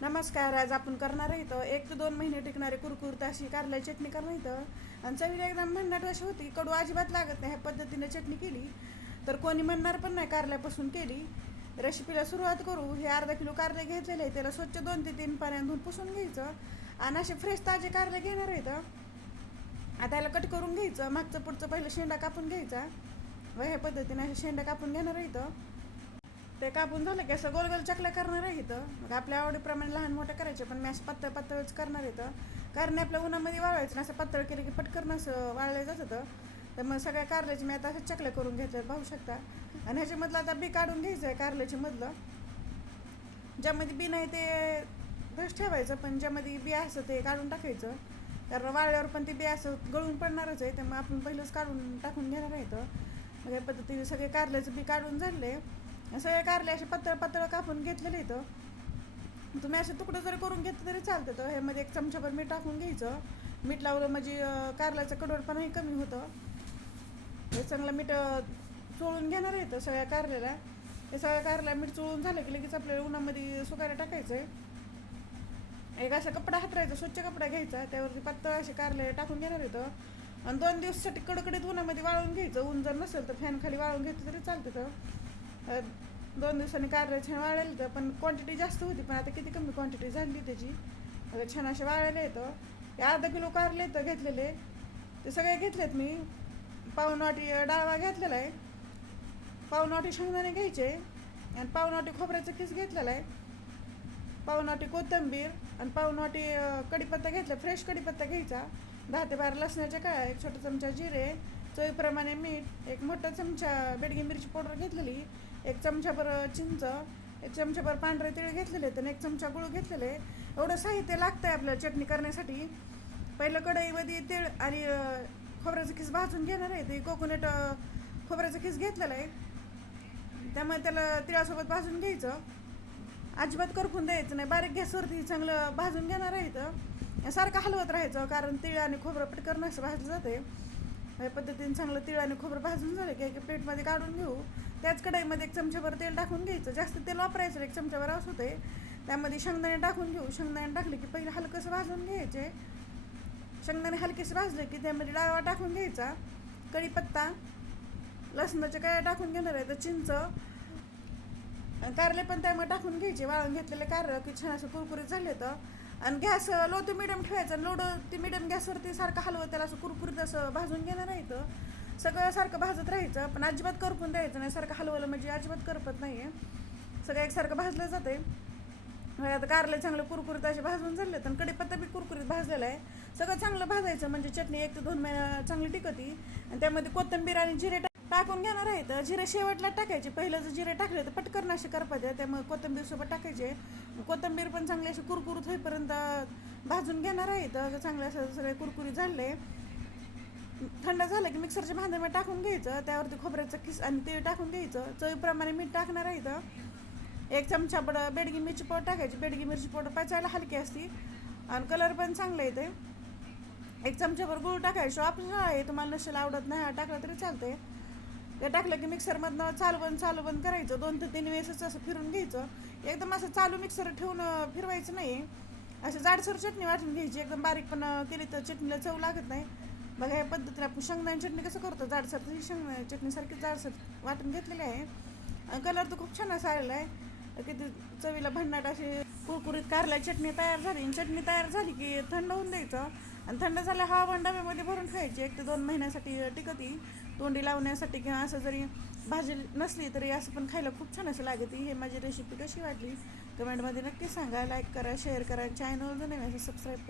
नमस्कार. आज आपण करणार आहे इथं 1 ते 2 महिने टिकणारी कुरकुरीत अशी कारल्याची चटणी करणार इथं. आणि चवीला एकदम भन्नाट अशी होती, कडू अजिबात लागत नाही. ह्या पद्धतीने चटणी केली तर कोणी म्हणणार पण नाही कारल्यापासून केली. रेसिपीला सुरुवात करू. हे अर्धा किलो कारले घेतलेले आहे, त्याला स्वच्छ 2 ते 3 पाण्याने धुवून पुसून घ्यायचं. आणि असे फ्रेश ताजे कारले घेणार आहे इथं. आता याला कट करून घ्यायचं. मागचं पुढचं पहिलं शेंडा कापून घ्यायचा व ह्या पद्धतीने असे शेंडा कापून घेणार आहे इथं. ते कापून झालं की असं गोल गोल चकल्या करणार आहे इथं. मग आपल्या आवडीप्रमाणे लहान मोठं करायचे, पण मी असं पातळ पातळच करणार इथं. कारण आपल्या उन्हामध्ये वाळवायचं ना, असं पातळ केलं की पटकन असं वाळलं जात होतं. तर मग सगळ्या कारल्याची मी आता असं चकल्या करून घेतल्या पाहू शकता. आणि ह्याच्यामधलं आता बी काढून घ्यायचं आहे कारल्याच्या मधलं. ज्यामध्ये बी नाही ते तसं ठेवायचं, पण ज्यामध्ये बी असं ते काढून टाकायचं. कारण वाळल्यावर पण ते बी असं गळून पडणारच आहे, त्यामुळे आपण पहिलंच काढून टाकून घेणार आहे इथं. मग या पद्धतीने सगळे कारल्याचं बी काढून झाले. सगळे कारले असे पातळ पातळ कापून घेतलेले इथं. तुम्ही असे तुकडं जरी करून घेतलं तरी चालतं. तर ह्यामध्ये 1 चमचाभर मीठ टाकून घ्यायचं. मीठ लावलं म्हणजे कारल्याचं कडवटपणाही कमी होतं. हे चांगलं मीठ चोळून घेणार आहे सगळ्या कारल्याला. हे सगळ्या कारला मीठ चोळून झालं की लगेच आपल्याला उन्हामध्ये सुकायला टाकायचं आहे. एक असा कपडा हातरायचा, स्वच्छ कपडा घ्यायचा, त्यावरती पातळ असे कारले टाकून घेणार येतं. आणि 2 दिवसासाठी कडकडीत उन्हामध्ये वाळून घ्यायचं. ऊन जर नसेल तर फॅन खाली वाळून घेतलं तरी चालतं. तर 2 दिवसांनी कारले छान वाळायला तर, पण क्वांटिटी जास्त होती, पण आता किती कमी क्वांटिटी झाली त्याची. आता छान असे वाळायला येतं. हे अर्धा किलो कारले येतं घेतलेले, ते सगळे घेतलेत मी. पाऊण वाटी डाळवा घेतलेला आहे, पाऊण वाटी शेंगदाणे घ्यायचे, आणि पाऊण वाटी खोबऱ्याचा किस घेतलेला आहे, पाऊण वाटी कोथिंबीर, आणि पाऊण वाटी कढीपत्ता घेतला. फ्रेश कढीपत्ता घ्यायचा. 10 ते 12 लसणाच्या काळ्या, 1 छोटा चमचा जिरे, चवीप्रमाणे मीठ, 1 मोठा चमचा बेडगी मिरची पावडर घेतलेली, 1 चमचाभर चिंच, 1 चमचाभर पांढरे तीळ घेतलेले आहेत, आणि 1 चमचा गूळ घेतलेले. एवढं साहित्य लागतं आहे आपल्याला चटणी करण्यासाठी. पहिलं कढईमध्ये तीळ आणि खोबऱ्याचं किस भाजून घेणार आहे. ते कोकोनट खोबऱ्याचं किस घेतलेलं आहे, त्यामुळे त्याला तिळासोबत भाजून घ्यायचं. अजिबात करपून द्यायचं नाही, बारीक गॅसवरती चांगलं भाजून घेणार आहे इथं. सारखं हलवत राहायचं, कारण तीळ आणि खोबरं पटकन असं भाजलं जाते. या पद्धतीने चांगलं तीळ आणि खोबरं भाजून झालं की एक प्लेटमध्ये काढून घेऊ. त्याच कढईमध्ये 1 चमचाभर तेल टाकून घ्यायचं. जास्त तेल वापरायचं, 1 चमचाभर असं होते. त्यामध्ये शेंगदाणे टाकून घेऊ. शेंगदाणे टाकले की पहिले हलकंसं भाजून घ्यायचे. शेंगदाणे हलकेसे भाजले की त्यामध्ये डाळवा टाकून घ्यायचा, कढीपत्ता, लसणाच्या काळ्या टाकून घेणार आहे, तर चिंच, कारले पण त्यामध्ये टाकून घ्यायचे. वाळून घेतलेले कारले की छान असं कुरकुरीत झाले तर. आणि गॅस लो ते मिडियम ठेवायचं. लो ते मिडियम गॅसवरती सारखं हलवत त्याला असं कुरकुरीत असं भाजून घेणार आहे इथं. सगळं सारखं भाजत राहायचं, पण अजिबात करपून द्यायचं नाही. सारखं हलवलं म्हणजे अजिबात करपत नाही आहे, सगळं एकसारखं भाजलं जाते. आता कारले चांगलं कुरकुरीत असे भाजून झाले, तर कढीपत्ता बी कुरकुरीत भाजलेला आहे. सगळं चांगलं भाजायचं म्हणजे चटणी 1 ते 2 महिना चांगली टिकती. आणि त्यामध्ये कोथिंबीर आणि जिरे टाकून घेणार आहे. तर जिरे शेवटला टाकायचे. पहिलं जर जिरे टाकले तर पटकन असे करपाते, त्यामुळे कोथिंबीरसोबत टाकायचे. कोथिंबीर पण चांगली अशी कुरकुरीत होईपर्यंत भाजून घेणार आहे. तर चांगले असं सगळे कुरकुरीत झाले. थंड झालं की मिक्सरच्या भांड्यामध्ये टाकून घ्यायचं. त्यावरती खोबऱ्याचं किस आणि तीळ टाकून घ्यायचं. चवीप्रमाणे मीठ टाकणार आहे. इथं 1 चमचा बेडगी मिरची पावडर टाकायची. बेडगी मिरची पावडर पचायला हलकी असती आणि कलर पण चांगला येते. 1 चमचाभर गूळ टाकायचं. ऑप्शनल आहे, तुम्हाला नसेल आवडत नाही टाकलं तरी चालते. ते टाकलं की मिक्सरमधनं चालू बंद करायचं. 2 ते 3 वेळेसच असं फिरून घ्यायचं. एकदम असं चालू मिक्सर ठेवून फिरवायचं नाही. असं जाडसर चटणी वाटून घ्यायची. एकदम बारीक पण केली तर चटणीला चव लागत नाही. बघा या पद्धतीने आपण शेंगदाणे चटणी कसं करतो, जाडसर तशी शेंगदाणे चटणीसारखी जाडसर वाटून घेतलेली आहे. आणि कलर तर खूप छान असा आलेला आहे. किती चवीला भन्नाट अशी कुरकुरीत कारल्या चटणी तयार झाली. चटणी तयार झाली की थंड होऊन द्यायचं. आणि थंड झाल्या हवाबंद डब्यामध्ये भरून ठेवायची. 1 ते 2 महिन्यासाठी टिकती. तोंडी लावण्यासाठी किंवा असं जरी भाजी नसली तरी असं पण खायला खूप छान असं लागते. हे माझी रेसिपी कशी वाटली कमेंटमध्ये नक्की सांगा. लाईक करा, शेअर करा, चॅनल नवीन असं सबस्क्राईब करा.